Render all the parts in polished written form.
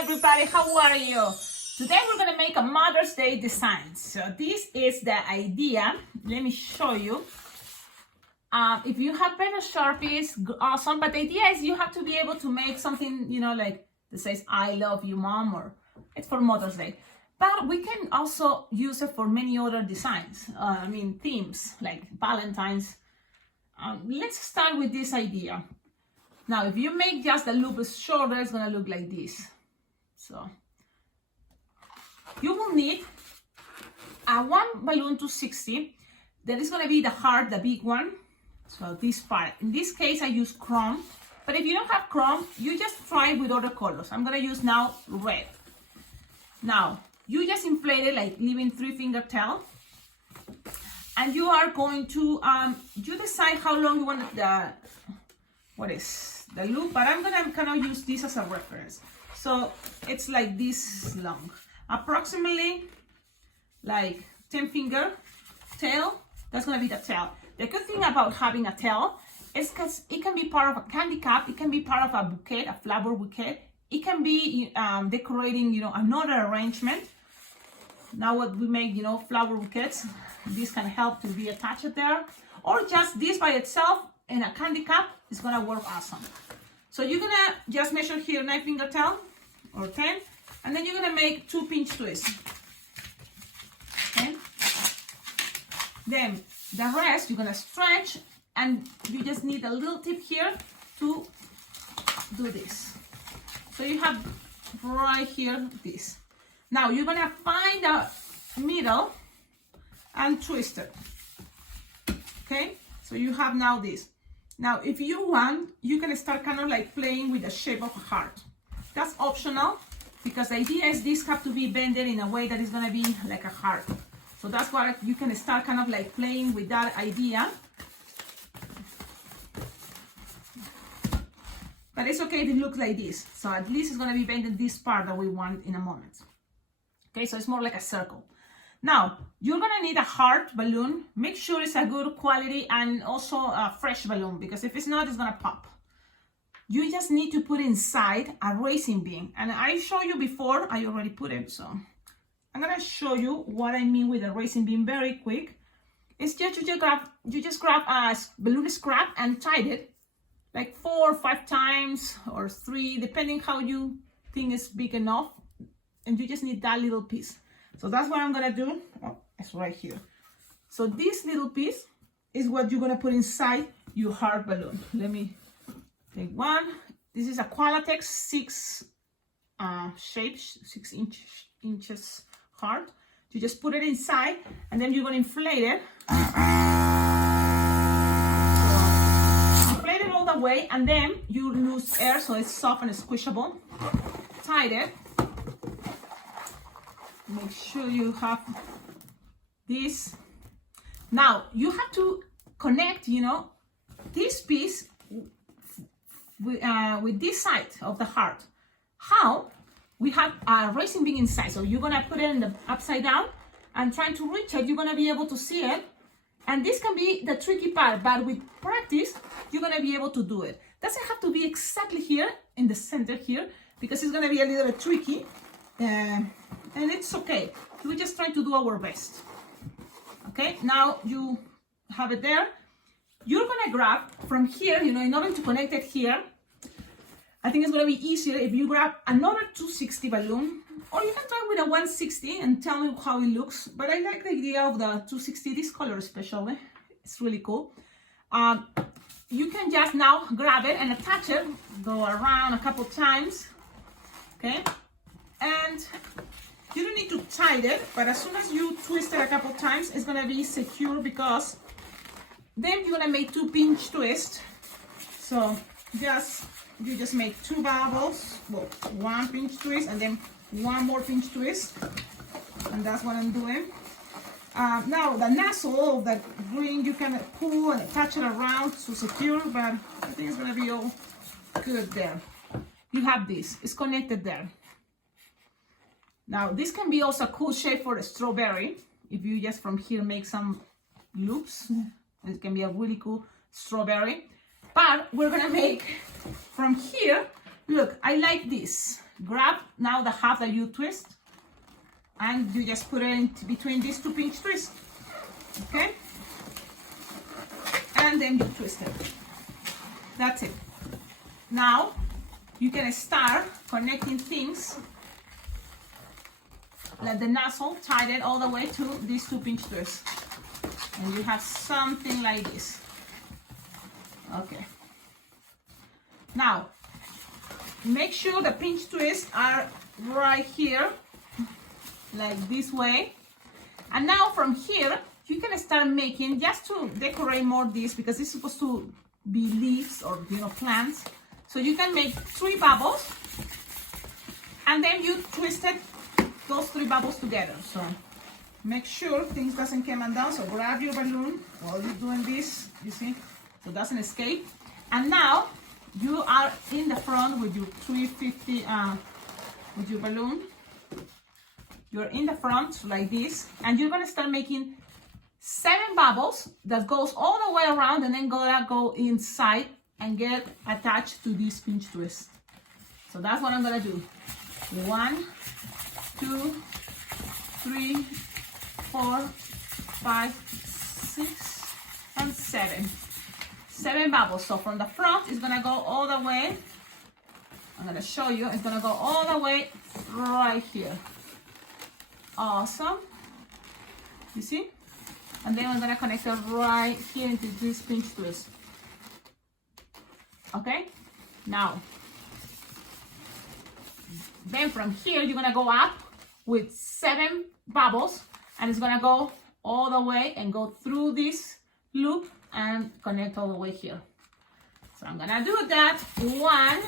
everybody, how are you? Today we're going to make a Mother's Day design. So this is the idea. Let me show you. If you have better Sharpies, awesome. But the idea is you have to be able to make something, you know, like that says, I love you, Mom, or it's for Mother's Day. But we can also use it for many other designs. Themes like Valentine's. Let's start with this idea. Now, if you make just the loop shorter, it's gonna look like this. So you will need a one balloon 260. That is gonna be the heart, the big one. So this part. In this case, I use chrome. But if you don't have chrome, you just try with other colors. I'm gonna use now red. Now, you just inflate it like leaving 3-finger tail. And you are going to, you decide how long you want the loop, but I'm gonna kind of use this as a reference. So it's like this long, approximately like 10-finger tail. That's gonna be the tail. The good thing about having a tail is because it can be part of a candy cup, it can be part of a bouquet, a flower bouquet. It can be decorating, you know, another arrangement. Now what we make, you know, flower bouquets, this can help to be attached there, or just this by itself in a candy cup is gonna work awesome. So you're gonna just measure here 9-finger tail or 10, and then you're gonna make 2 pinch twists. Okay. Then the rest you're gonna stretch, and you just need a little tip here to do this. So you have right here this. Now you're gonna find the middle and twist it. Okay, so you have now this. Now if you want, you can start kind of like playing with the shape of a heart. That's optional, because the idea is this have to be bended in a way that is gonna be like a heart. So that's why you can start kind of like playing with that idea. But it's okay if it looks like this. So at least it's gonna be bended this part that we want in a moment. Okay, so it's more like a circle. Now, you're gonna need a heart balloon. Make sure it's a good quality and also a fresh balloon, because if it's not, it's gonna pop. You just need to put inside a racing bean. And I showed you before, I already put it, so I'm gonna show you what I mean with a racing bean very quick. It's just you just grab a balloon scrap and tie it like 4 or 5 times or 3, depending how you think is big enough. And you just need that little piece. So that's what I'm gonna do. Oh, it's right here. So this little piece is what you're gonna put inside your heart balloon. Let me take one. This is a Qualatex 6 inches heart. You just put it inside, and then you're gonna inflate it. So inflate it all the way, and then you lose air so it's soft and squishable. Tie it. Make sure you have this. Now you have to connect, you know, this piece with this side of the heart. How? We have a racing bean inside, so you're gonna put it in the upside down and trying to reach it. You're gonna be able to see it, and this can be the tricky part. But with practice, you're gonna be able to do it. Doesn't have to be exactly here in the center here, because it's gonna be a little bit tricky. And it's okay. We just try to do our best. Okay, now you have it there. You're gonna grab from here, you know, in order to connect it here, I think it's gonna be easier if you grab another 260 balloon, or you can try with a 160 and tell me how it looks. But I like the idea of the 260, this color especially. It's really cool. You can just now grab it and attach it, go around a couple times, okay? And you don't need to tie it, but as soon as you twist it a couple times, it's gonna be secure, because then you're gonna make 2 pinch twists. So you just make 2 bubbles, well, 1 pinch twist, and then 1 more pinch twist, and that's what I'm doing. Now the nozzle of the ring, you can pull and attach it around to secure, but I think it's gonna be all good there. You have this, it's connected there. Now, this can be also a cool shape for a strawberry. If you just from here make some loops, it can be a really cool strawberry. But we're gonna make from here, look, I like this. grab now the half that you twist, and you just put it in between these two pinch twists, okay? And then you twist it. That's it. Now you can start connecting things like the nozzle, tie it all the way to these two pinch twists, and you have something like this. Okay. Now make sure the pinch twists are right here, like this way. And now from here you can start making, just to decorate more this, because it's supposed to be leaves or, you know, plants. So you can make 3 bubbles, and then you twisted those 3 bubbles together. So make sure things doesn't come undone. So grab your balloon while you're doing this, you see, so it doesn't escape. And now you are in the front with your 350 with your balloon. You're in the front like this, and you're gonna start making 7 bubbles that goes all the way around, and then gonna go inside and get attached to this pinch twist. So that's what I'm gonna do. 1, 2, 3, 4, 5, 6, and 7. 7 bubbles. So from the front, it's gonna go all the way. I'm gonna show you. It's gonna go all the way right here. Awesome. You see? And then I'm gonna connect it right here into this pinch twist. Okay? Now, then from here, you're gonna go up with 7 bubbles, and it's gonna go all the way and go through this loop and connect all the way here. So I'm gonna do that. 1,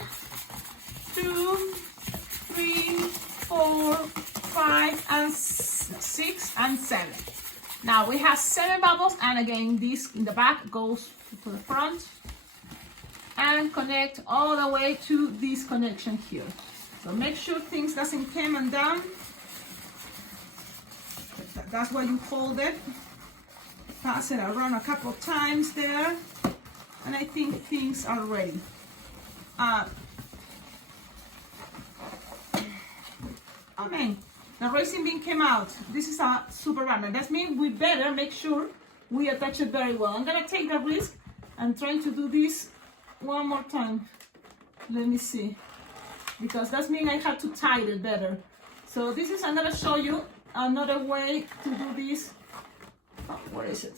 2, 3, 4, 5, and 6, and 7. Now we have 7 bubbles, and again, this in the back goes to the front and connect all the way to this connection here. So make sure things doesn't come undone. That's why you hold it. Pass it around a couple of times there, and I think things are ready. Oh man, the racing bean came out. This is a super runner. That means we better make sure we attach it very well. I'm gonna take the risk and trying to do this one more time. Let me see, because that means I have to tie it better. So this is, I'm gonna show you another way to do this. Oh, where is it?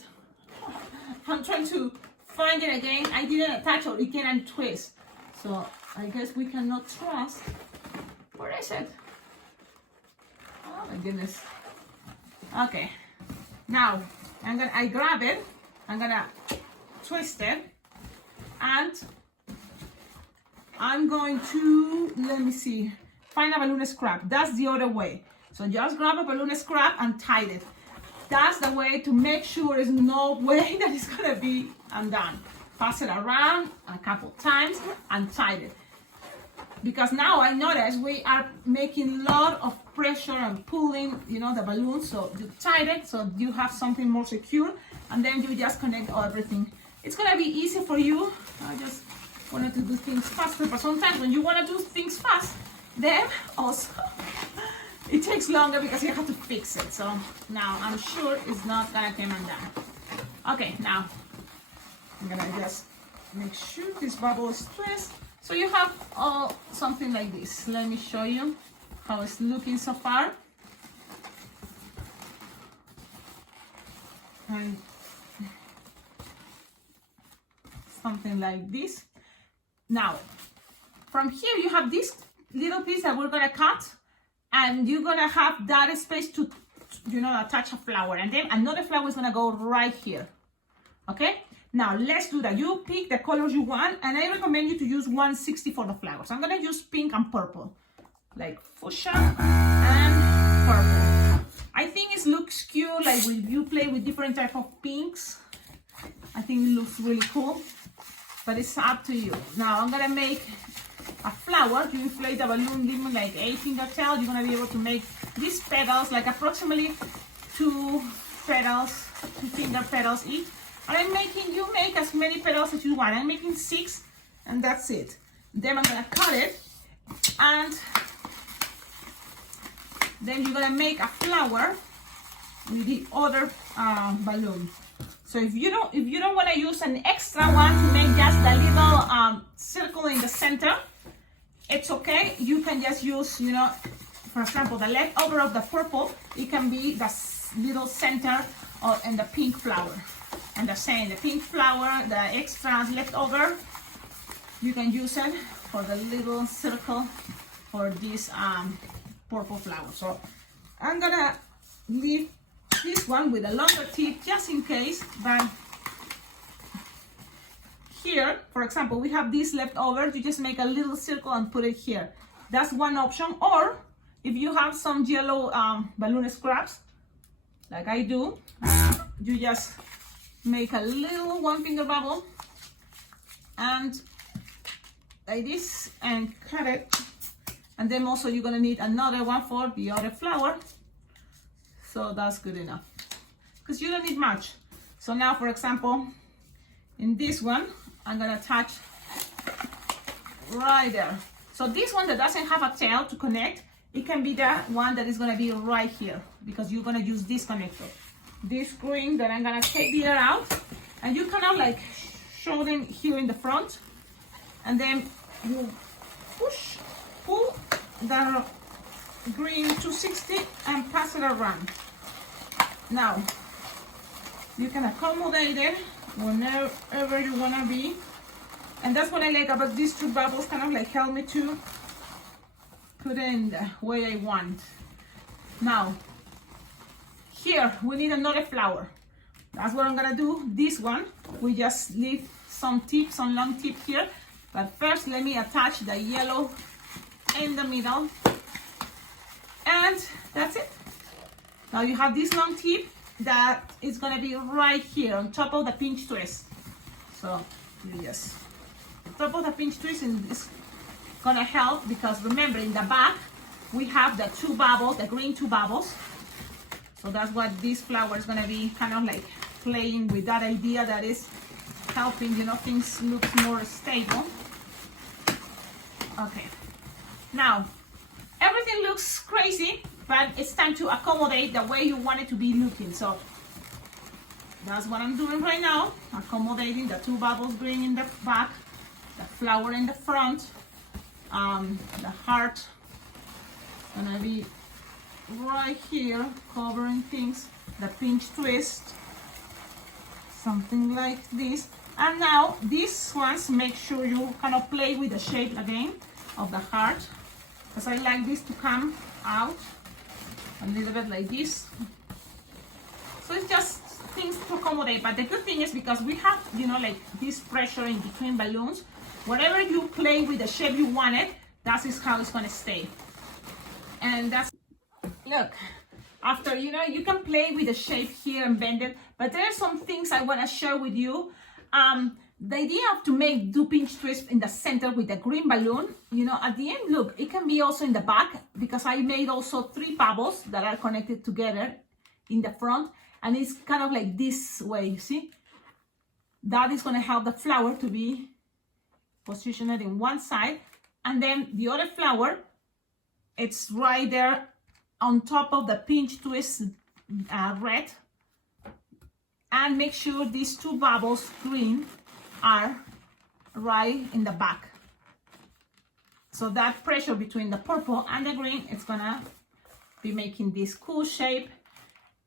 I'm trying to find it again. I didn't attach or again and twist. So I guess we cannot trust. Where is it? Oh my goodness. Okay. Now I grab it. I'm gonna twist it, and I'm going to, let me see, find a balloon scrap. That's the other way. So just grab a balloon scrap and tie it. That's the way to make sure there's no way that it's gonna be undone. Pass it around a couple times and tie it. Because now I notice we are making a lot of pressure and pulling, you know, the balloon. So you tie it so you have something more secure, and then you just connect everything. It's gonna be easy for you. I just wanted to do things faster, but sometimes when you wanna do things fast, then also it takes longer because you have to fix it. So now I'm sure it's not gonna come undone. Okay, now I'm gonna just make sure this bubble is twist. So you have something like this. Let me show you how it's looking so far. And something like this. Now, from here you have this little piece that we're gonna cut, and you're gonna have that space to, you know, attach a flower, and then another flower is gonna go right here. Okay? Now let's do that. You pick the colors you want, and I recommend you to use 160 for the flowers. I'm gonna use pink and purple, like fuchsia and purple. I think it looks cute, like when you play with different type of pinks. I think it looks really cool, but it's up to you. Now I'm gonna make a flower. You inflate the balloon, give me like 8 fingertails. You're gonna be able to make these petals, like approximately 2 petals, 2 finger petals each. And I'm making, you make as many petals as you want. I'm making 6, and that's it. Then I'm gonna cut it, and then you're gonna make a flower with the other balloon. So if you don't want to use an extra one to make just the little circle in the center, it's okay. You can just use, you know, for example, the leftover of the purple, it can be the little center and the pink flower. And the same, the pink flower, the extras leftover, you can use it for the little circle for this purple flower. So I'm gonna leave this one with a longer tip just in case, but here, for example, we have this left over. You just make a little circle and put it here. That's one option. Or if you have some yellow balloon scraps, like I do, you just make a little one finger bubble and like this and cut it. And then also you're gonna need another one for the other flower. So that's good enough because you don't need much. So now, for example, in this one, I'm gonna attach right there. So this one that doesn't have a tail to connect, it can be the one that is gonna be right here because you're gonna use this connector. This green that I'm gonna take the air out, and you kind of like show them here in the front, and then you pull the green 260 and pass it around. Now you can accommodate it whenever you want to be, and that's what I like about these two bubbles, kind of like help me to put it in the way I want. Now here we need another flower. That's what I'm gonna do. This one we just leave some tips, some long tip here, but first let me attach the yellow in the middle, and that's it. Now you have this long tip that is gonna be right here on top of the pinch twist. So you just top of the pinch twist, and it's gonna help because remember in the back we have the two bubbles, the green two bubbles. So that's what this flower is gonna be kind of like playing with, that idea that is helping, you know, things look more stable. Okay, now everything looks crazy, but it's time to accommodate the way you want it to be looking. So that's what I'm doing right now, accommodating the two bubbles green in the back, the flower in the front, the heart gonna be right here covering things, the pinch twist, something like this. And now these ones, make sure you kind of play with the shape again of the heart, because I like this to come out a little bit like this. So it's just things to accommodate, but the good thing is because we have, you know, like this pressure in between balloons, whatever you play with the shape you want it, that is how it's going to stay. And that's, look, after, you know, you can play with the shape here and bend it, but there are some things I want to share with you. The idea of to make duping twist in the center with the green balloon, you know, at the end, look, it can be also in the back, because I made also 3 bubbles that are connected together in the front, and it's kind of like this way, you see? That is going to help the flower to be positioned in one side, and then the other flower, it's right there on top of the pinch twist red. And make sure these 2 bubbles green are right in the back. So that pressure between the purple and the green, it's gonna be making this cool shape.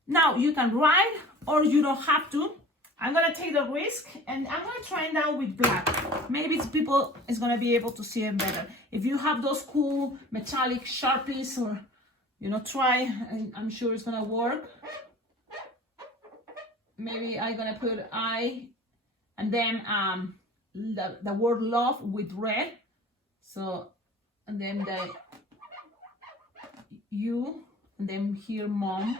Now you can write or you don't have to. I'm gonna take the risk and I'm gonna try it out with black. Maybe people is gonna be able to see it better. If you have those cool metallic Sharpies, or, you know, try, I'm sure it's gonna work. Maybe I'm gonna put I and then the word love with red. So, and then the you, and then here mom.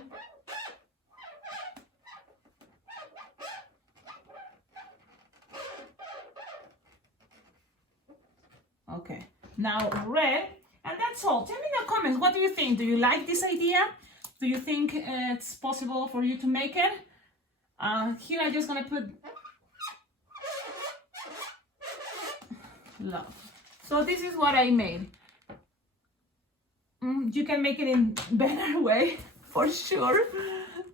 Okay, now red, and that's all. Tell me in the comments, what do you think? Do you like this idea? Do you think it's possible for you to make it? Here I'm just gonna put love. So this is what I made. you can make it in better way, for sure,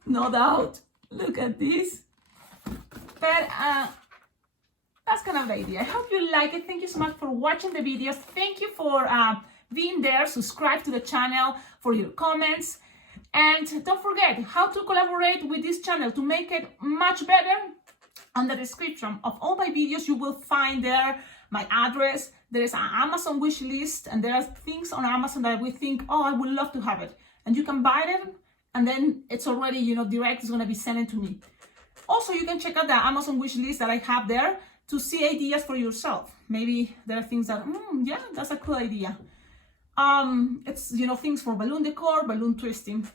no doubt. Look at this. But that's kind of the idea. I hope you like it. Thank you so much for watching the videos. Thank you for being there. Subscribe to the channel, for your comments. And don't forget how to collaborate with this channel to make it much better. On the description of all my videos, you will find there my address. There is an Amazon wish list, and there are things on Amazon that we think, oh, I would love to have it. And you can buy them, and then it's already, you know, direct, it's going to be sent to me. Also, you can check out the Amazon wish list that I have there to see ideas for yourself. Maybe there are things that, yeah, that's a cool idea. It's, you know, things for balloon decor, balloon twisting.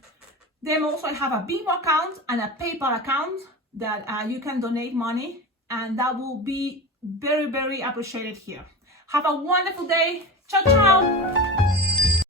Then also I have a Venmo account and a PayPal account that you can donate money, and that will be very, very appreciated here. Have a wonderful day. Ciao, ciao.